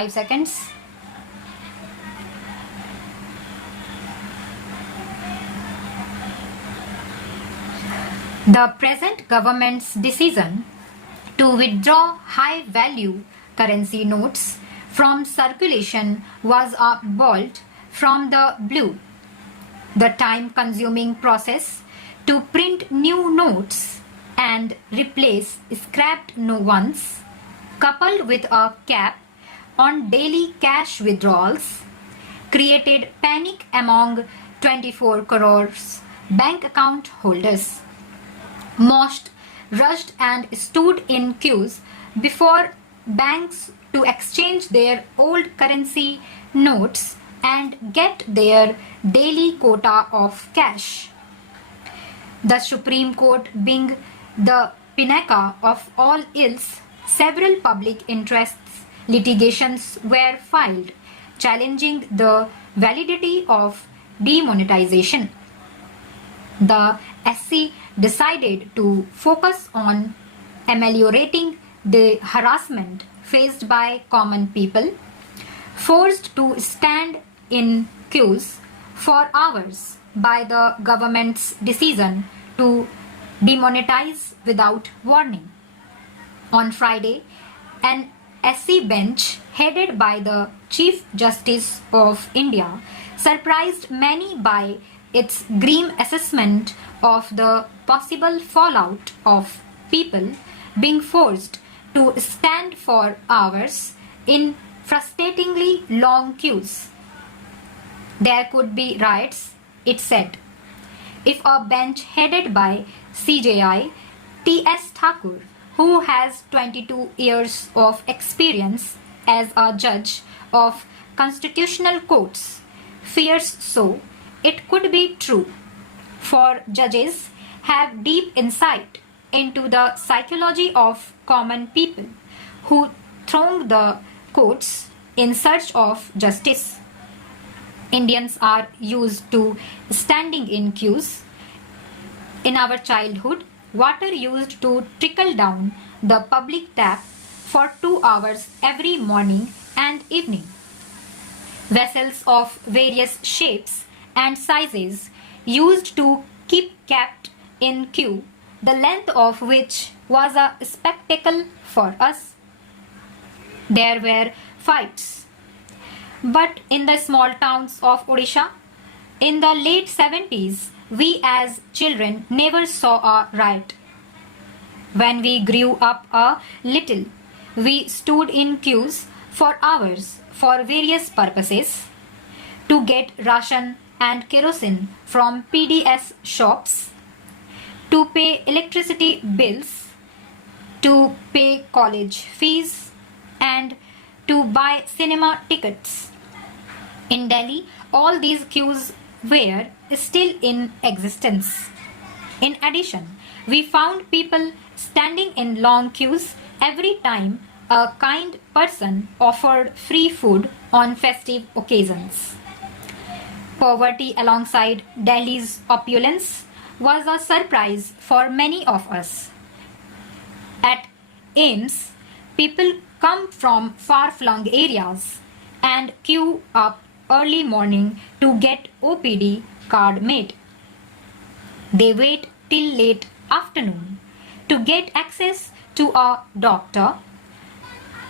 5 seconds. The present government's decision to withdraw high-value currency notes from circulation was a bolt from the blue. The time-consuming process to print new notes and replace scrapped ones, coupled with a cap on daily cash withdrawals, created panic among 24 crores bank account holders. Most rushed and stood in queues before banks to exchange their old currency notes and get their daily quota of cash. The Supreme Court being the pinnacle of all ills, several public interests litigations were filed challenging the validity of demonetization. The SC decided to focus on ameliorating the harassment faced by common people, forced to stand in queues for hours by the government's decision to demonetize without warning. On Friday, an SC bench headed by the Chief Justice of India surprised many by its grim assessment of the possible fallout of people being forced to stand for hours in frustratingly long queues. There could be riots, it said, if a bench headed by CJI T.S. Thakur, who has 22 years of experience as a judge of constitutional courts, fears so, it could be true. For judges have deep insight into the psychology of common people who throng the courts in search of justice. Indians are used to standing in queues. In our childhood, water used to trickle down the public tap for 2 hours every morning and evening. Vessels of various shapes and sizes used to keep kept in queue, the length of which was a spectacle for us. There were fights. But in the small towns of Odisha, in the late 70s, we as children never saw a riot. When we grew up a little, we stood in queues for hours for various purposes: to get ration and kerosene from PDS shops, to pay electricity bills, to pay college fees, and to buy cinema tickets. In Delhi, all these queues were still in existence. In addition, we found people standing in long queues every time a kind person offered free food on festive occasions. Poverty alongside Delhi's opulence was a surprise for many of us. At AIIMS, people come from far-flung areas and queue up early morning to get OPD card made. They wait till late afternoon to get access to a doctor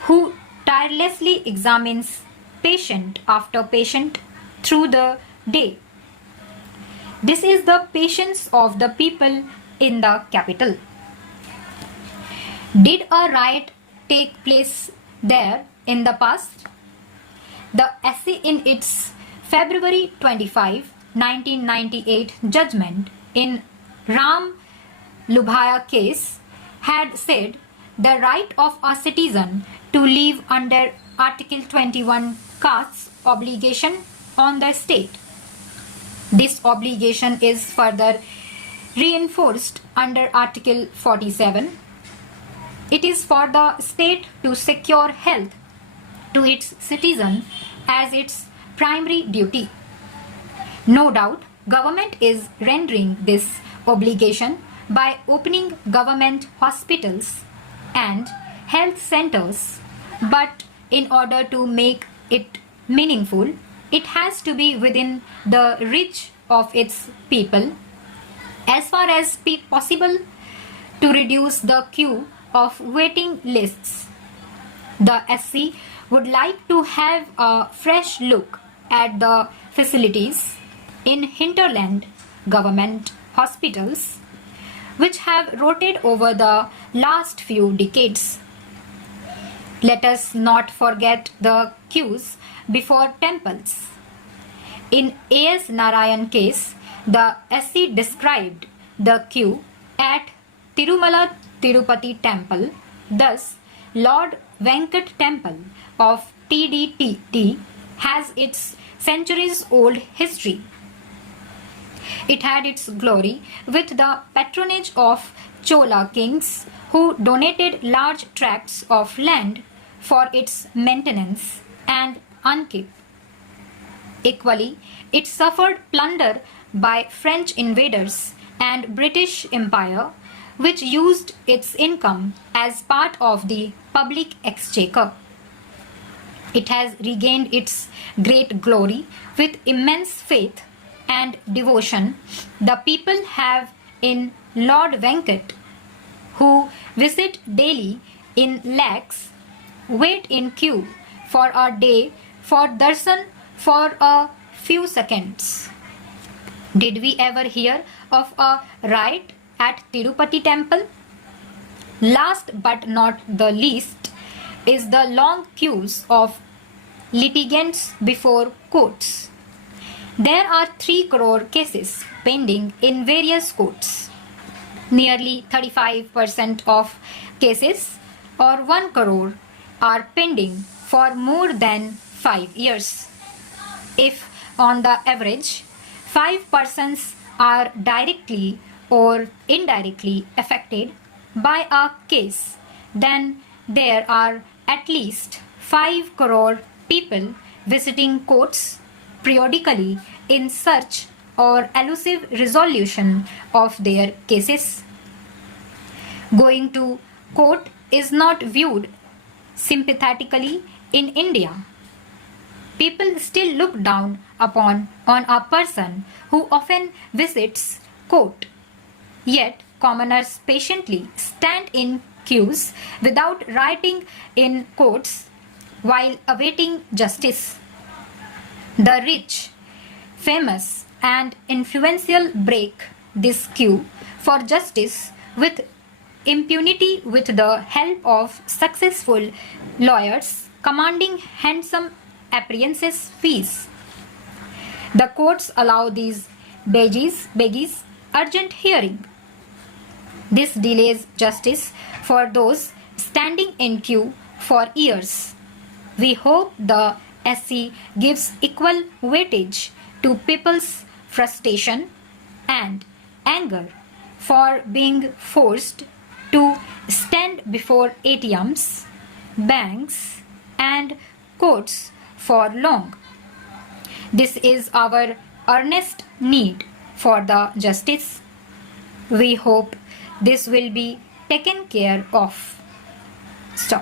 who tirelessly examines patient after patient through the day. This is the patience of the people in the capital. Did a riot take place there in the past? The essay in its February 25, 1998 judgment in Ram Lubhaya case had said the right of a citizen to live under Article 21 casts obligation on the state. This obligation is further reinforced under Article 47. It is for the state to secure health to its citizen as its primary duty. No doubt, government is rendering this obligation by opening government hospitals and health centers, but in order to make it meaningful, it has to be within the reach of its people, as far as possible, to reduce the queue of waiting lists. The SC would like to have a fresh look at the facilities in hinterland government hospitals which have rotted over the last few decades. Let us not forget the queues before temples. In A.S. Narayan case, the SC described the queue at Tirumala Tirupati temple. Thus, Lord Venkat temple of TDTT has its centuries-old history. It had its glory with the patronage of Chola kings who donated large tracts of land for its maintenance and upkeep. Equally, it suffered plunder by French invaders and British Empire, which used its income as part of the public exchequer. It has regained its great glory with immense faith and devotion the people have in Lord Venkat, who visit daily in lakhs, wait in queue for a day for darshan for a few seconds. Did we ever hear of a riot at Tirupati temple? Last but not the least is the long queues of litigants before courts. There are 3 crore cases pending in various courts. Nearly 35% of cases, or 1 crore, are pending for more than 5 years. If on the average 5 persons are directly or indirectly affected by a case, then there are at least 5 crore people visiting courts periodically in search or elusive resolution of their cases. Going to court is not viewed sympathetically in India. People still look down upon a person who often visits court. Yet commoners patiently stand in queues without writing in courts while awaiting justice. The rich, famous and influential break this queue for justice with impunity with the help of successful lawyers commanding handsome appearances fees. The courts allow these beggies urgent hearing. This delays justice for those standing in queue for years. We hope the SC gives equal weightage to people's frustration and anger for being forced to stand before ATMs, banks and courts for long. This is our earnest need for the justice. We hope this will be taken care of. Stop.